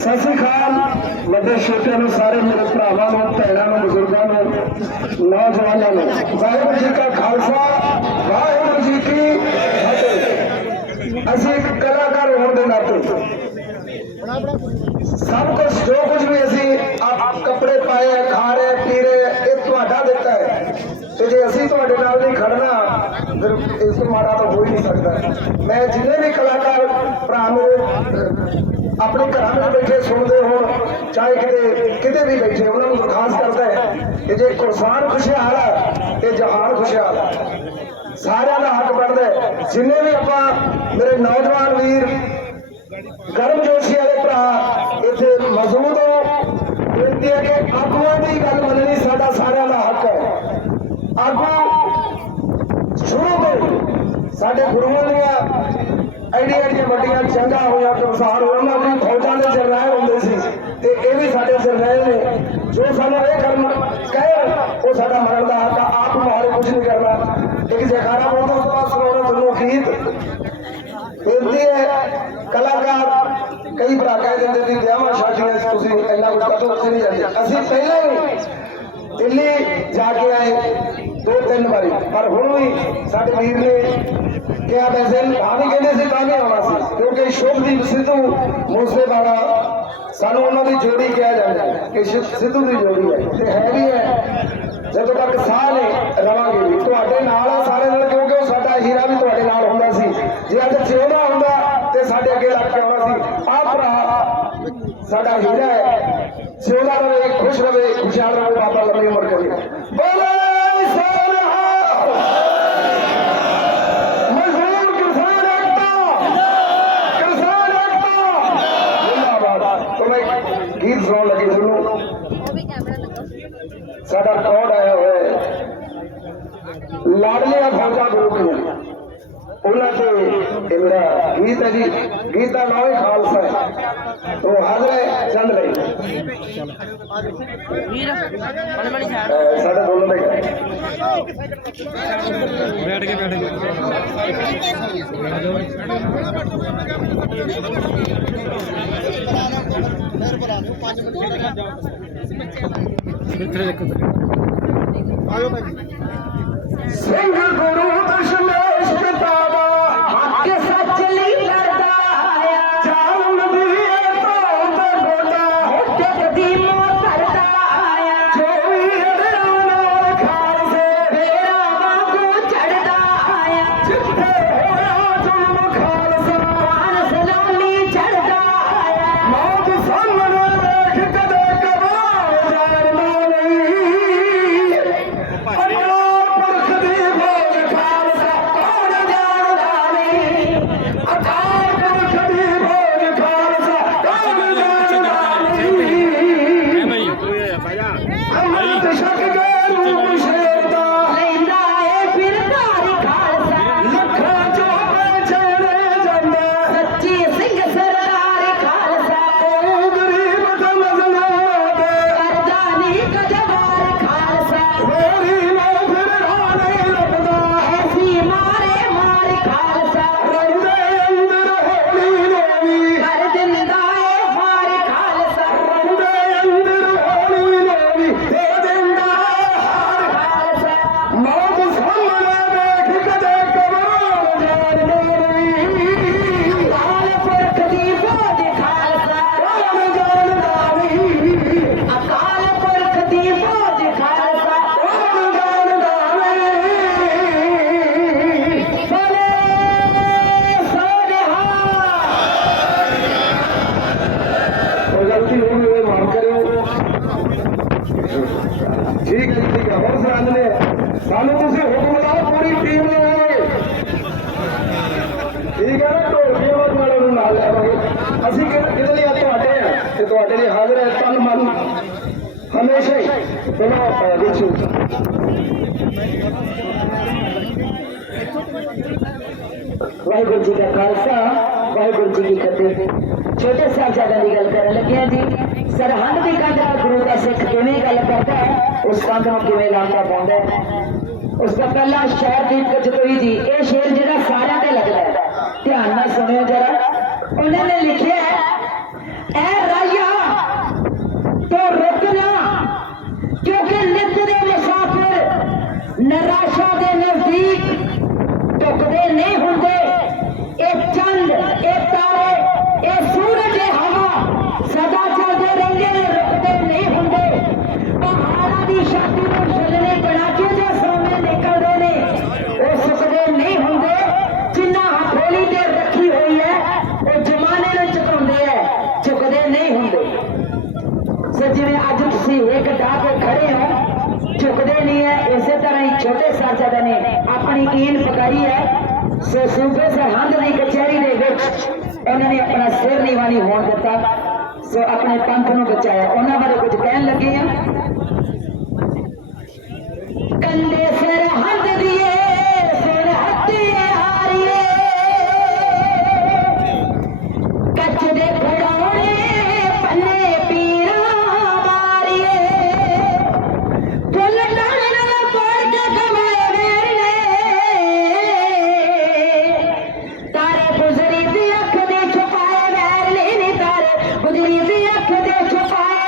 ਸਤਿ ਸ਼੍ਰੀ ਅਕਾਲ। ਵੱਡੇ ਛੋਟੇ ਨੂੰ ਸਾਰੇ ਮੇਰੇ ਭਰਾਵਾਂ ਨੂੰ ਭੈਣਾਂ ਨੂੰ ਬਜ਼ੁਰਗਾਂ ਨੂੰ ਨੌਜਵਾਨਾਂ ਨੂੰ। ਵਾਹਿਗੁਰੂ ਜੀ ਕਾ ਖਾਲਸਾ ਵਾਹਿਗੁਰੂ ਜੀ ਕੀ ਫਤਿਹ। ਅਸੀਂ ਇੱਕ ਕਲਾਕਾਰ ਹੋਣ ਦੇ ਨਾਤੇ ਸਭ ਕੁਝ ਜੋ ਕੁਝ ਵੀ ਅਸੀਂ ਆਪ ਕੱਪੜੇ ਪਾਏ ਆ, ਖਾ ਰਹੇ ਆ, ਪੀ ਰਹੇ ਆ, ਇਹ ਤੁਹਾਡਾ ਦਿੱਤਾ ਹੈ। ਤੇ ਜੇ ਅਸੀਂ ਤੁਹਾਡੇ ਨਾਲ ਨਹੀਂ ਖੜਨਾ ਫਿਰ ਇਸ ਤੋਂ ਮਾੜਾ ਤਾਂ ਹੋ ਹੀ ਨਹੀਂ ਸਕਦਾ। ਮੈਂ ਜਿੰਨੇ ਵੀ ਕਲਾਕਾਰ ਭਰਾ ਮੇਰੇ ਅਹ, ਆਪਣੇ ਘਰਾਂ ਵਿੱਚ ਬੈਠੇ ਸੁਣਦੇ ਹੋਣ ਚਾਹੇ ਕਿਤੇ ਕਿਤੇ ਵੀ ਬੈਠੇ ਉਹਨਾਂ ਨੂੰ ਖਾਸ ਕਰਦਾ ਹੈ ਕਿ ਜੇ ਕੁਰਸਾਨ ਖੁਸ਼ਹਾਲ ਹੈ, ਤੇ ਜਹਾਨ ਖੁਸ਼ਹਾਲ ਹੈ। ਸਾਰਿਆਂ ਦਾ ਹੱਕ ਬਣਦਾ ਜਿੰਨੇ ਵੀ ਆਪਾਂ ਮੇਰੇ ਨੌਜਵਾਨ ਵੀਰ, ਗਰਮ ਜੋਸ਼ੀ ਵਾਲੇ ਭਰਾ, ਇੱਥੇ ਮੌਜੂਦ ਹੋ, ਬੇਨਤੀ ਹੈ ਕਿ ਆਗੂਆਂ ਦੀ ਗੱਲ ਮੰਨਣੀ ਸਾਡਾ ਸਾਰਿਆਂ ਦਾ ਹੱਕ ਹੈ। ਆਗੂ, ਸ਼ੁਰੂ ਤੋਂ ਸਾਡੇ ਗੁਰੂਆਂ ਦੀਆਂ ਐਡੀਆਂ ਐਡੀਆਂ ਵੱਡੀਆਂ ਜੰਗਾਂ ਹੋਈਆਂ ਕੰਸਾਰ ਹੋਇਆ, ਉਹਨਾਂ ਦੀ ਫੌਜਾਂ ਦੇ ਜਰਨੈਲ ਹੁੰਦੇ ਸੀ। ਤੇ ਇਹ ਵੀ ਸਾਡੇ ਜਰਨੈਲ ਨੇ। ਜੋ ਸਾਨੂੰ ਇਹ ਕਰਨ ਕਹਿ, ਉਹ ਸਾਡਾ ਮਰਨ ਦਾ ਹੱਕ ਆਪ ਮੁਹਾਰੇ ਕੁਝ ਨਹੀਂ ਕਰਨਾ। ਇੱਕ ਜੈਕਾਰਾ ਬੋਲਦਾ ਉਸ ਤੋਂ ਬਾਅਦ ਸੁਣਾਉਣਾ ਤੁਹਾਨੂੰ ਗੀਤ। ਬੇਨਤੀ ਹੈ, ਕਲਾਕਾਰ ਕਈ ਭਰਾ ਕਹਿ ਦਿੰਦੇ ਵੀ ਵਿਆਹਾਂ ਸ਼ਾਦੀਆਂ 'ਚ ਤੁਸੀਂ ਇੰਨਾ ਕੁਝ ਕਰਦੇ ਉੱਥੇ ਨਹੀਂ ਜਾਂਦੇ। ਅਸੀਂ ਪਹਿਲਾਂ ਹੀ ਦਿੱਲੀ ਜਾ ਕੇ ਆਏ। ਦੋ ਤਿੰਨ ਵਾਰੀ। ਪਰ ਹੁਣ ਵੀ ਸਾਡੇ ਵੀਰ ਨੇ ਕਿਹਾ ਵੈਸੇ ਤਾਂ ਵੀ ਕਹਿੰਦੇ ਸੀ, ਤਾਂ ਵੀ ਆਉਣਾ ਸੀ। ਕਿਉਂਕਿ ਸ਼ੁਭਦੀਪ ਸਿੱਧੂ ਮੂਸੇਵਾਲਾ, ਸਾਨੂੰ ਉਹਨਾਂ ਦੀ ਜੋੜੀ ਕਿਹਾ ਜਾਂਦਾ ਕਿ ਸਿੱਧੂ ਦੀ ਜੋੜੀ ਹੈ। ਤੇ ਹੈ ਵੀ ਹੈ। ਜਦੋਂ ਤੱਕ ਸਾਹ ਨੇ ਰਵਾਂਗੇ ਵੀ, ਤੁਹਾਡੇ ਨਾਲ ਆ ਸਾਰੇ ਨਾਲ, ਕਿਉਂਕਿ ਉਹ ਸਾਡਾ ਹੀਰਾ ਵੀ ਤੁਹਾਡੇ ਨਾਲ ਹੁੰਦਾ ਸੀ। ਜੇ ਅੱਜ ਜਿਉਂਦਾ ਹੁੰਦਾ ਤੇ ਸਾਡੇ ਅੱਗੇ ਲੱਗ ਕੇ ਆਉਣਾ ਸੀ, ਆਹ ਭਰਾ ਸਾਡਾ ਹੀਰਾ ਹੈ। ਸਿਉਂਦਾ ਰਵੇ, ਖੁਸ਼ ਰਵੇ, ਖੁਸ਼ਹਾਲ ਰਵੇ, ਬਾਬਾ ਗੀਤ ਸੁਣਾਉਣ ਲੱਗੇ ਤੁਹਾਨੂੰ ਸਾਡਾ ਕੋਡ ਆਇਆ ਹੋਇਆ ਹੈ। ਲਾਡਲੀਆਂ ਫੌਜਾਂ ਗਰੁੱਪ ਦੀਆਂ। ਉਹਨਾਂ ਤੇ ਜਿਹੜਾ ਗੀਤ ਹੈ ਜੀ ਗੀਤ ਦਾ ਨਾਮ ਹੀ ਖਾਲਸਾ ਹੈ। ਉਹ ਹਾਜ਼ਰ ਹੈ ਚੱਲ ਰਹੀ ਵੀਰ ਮਨ ਮਨ ਛਾੜ ਸਾਡੇ ਬੋਲਣ ਦੇ। ਬੈਠ ਕੇ ਬੈਠ ਕੇ। ਇੱਥੇ ਦੇਖੋ। ਆਇਓ ਭਾਈ ਸਿੰਘ ਠੀਕ ਹੈ ਠੀਕ ਹੈ। ਬਹੁਤ ਸਾਰਾ ਨੇ ਸਾਨੂੰ ਤੁਸੀਂ ਹੁਕਮ ਲਾਓ ਪੂਰੀ ਟੀਮ ਲੈ ਠੀਕ ਹੈ ਨਾ ਢੋਲਕੀ ਆਵਾਜ਼ ਵਾਲੇ ਨੂੰ ਨਾਲ ਲੈਵਾਂਗੇ ਅਸੀਂ ਕਿਹਦੇ ਲਈ ਆ ਤੁਹਾਡੇ ਆ? ਤੇ ਤੁਹਾਡੇ ਲਈ ਹਾਜ਼ਰ ਹੈ ਤਨ ਮਨ। ਹਮੇਸ਼ਾ ਹੀ। ਚਲੋ ਅਹ, ਵਿੱਚ ਵਾਹਿਗੁਰੂ ਜੀ ਦਾ ਖਾਲਸਾ ਵਾਹਿਗੁਰੂ ਜੀ ਕੀ ਫਤਿਹ। ਛੋਟੇ ਸਾਹਿਬਜ਼ਾਦਿਆਂ ਦੀ ਗੱਲ ਕਰਨ ਲੱਗਿਆ ਜੀ ਸਰਹੰਦ ਦੀ ਕੰਧ ਨਾਲ ਗੁਰੂ ਦਾ ਸਿੱਖ ਕਿਵੇਂ ਗੱਲ ਕਰਦਾ ਹੈ ਨੂੰ ਕਿਵੇਂ ਲਾਂਘਾ ਪਾਉਂਦਾ ਉਸ ਦਾ ਪਹਿਲਾ ਸ਼ਹਿਰ ਦੀ ਕਜਤੋਈ ਜੀ, ਇਹ ਸ਼ੇਰ ਜਿਹੜਾ ਸਾਰਿਆਂ ਤੇ ਲੱਗਦਾ ਧਿਆਨ ਨਾਲ ਸੁਣਿਓ ਜਰਾ। ਉਹਨਾਂ ਨੇ ਲਿਖਿਆ ਹੈ ਐ ਰਾਈਏ ਸ਼ਰੀਕ ਟੁਕਦੇ ਨਹੀਂ ਹੁੰਦੇ ਇਹ ਚੰਦ ਇਹ ਤਾਰੇ ਇਹ ਸੂਰਜ ਇਹ ਹਵਾ ਸਦਾ ਚੱਲਦੇ ਰਹਿੰਦੇ ਨੇ ਰੁਕਦੇ ਨਹੀਂ ਹੁੰਦੇ ਪਹਾੜਾਂ ਦੀ ਛਾਤੀ ਨੂੰ ਛੱਲਣੇ ਬਣਾ ਕੇ ਜੇ ਸੋਨੇ ਨਿਕਲਦੇ ਨੇ ਉਹ ਸੁੱਕਦੇ ਨਹੀਂ ਹੁੰਦੇ ਜਿੰਨਾ ਹਥੇਲੀ ਤੇ ਰੱਖੀ ਹੋਈ ਹੈ ਉਹ ਜਮਾਨੇ ਨੂੰ ਝੁਕਾਉਂਦੇ ਹੈ ਝੁਕਦੇ ਨਹੀਂ ਹੁੰਦੇ ਸੋ ਜਿਵੇਂ ਅੱਜ ਤੁਸੀਂ ਇੱਕ ਢਾਹ ਕੇ ਖੜੇ ਹੋ ਝੁਕਦੇ ਨਹੀਂ ਹੈ ਇਸੇ ਤਰ੍ਹਾਂ ਹੀ ਛੋਟੇ ਸਾਹਿਬਜ਼ਾਦੇ ਨੇ ਆਪਣੀ ਈਨ ਪਕਾਈ ਹੈ। ਸੋ ਸੂਬੇ ਸਰਹੰਦ ਦੀ ਕਚਹਿਰੀ ਦੇ ਵਿੱਚ ਉਹਨਾਂ ਨੇ ਆਪਣਾ ਸਿਰ ਨੀਵਾਨੀ ਹੋਣ ਦਿੱਤਾ। ਸੋ ਆਪਣੇ ਪੰਥ ਨੂੰ ਬਚਾਇਆ। ਉਹਨਾਂ ਬਾਰੇ ਕੁਝ ਕਹਿਣ ਲੱਗੇ ਆ খেতে খেতে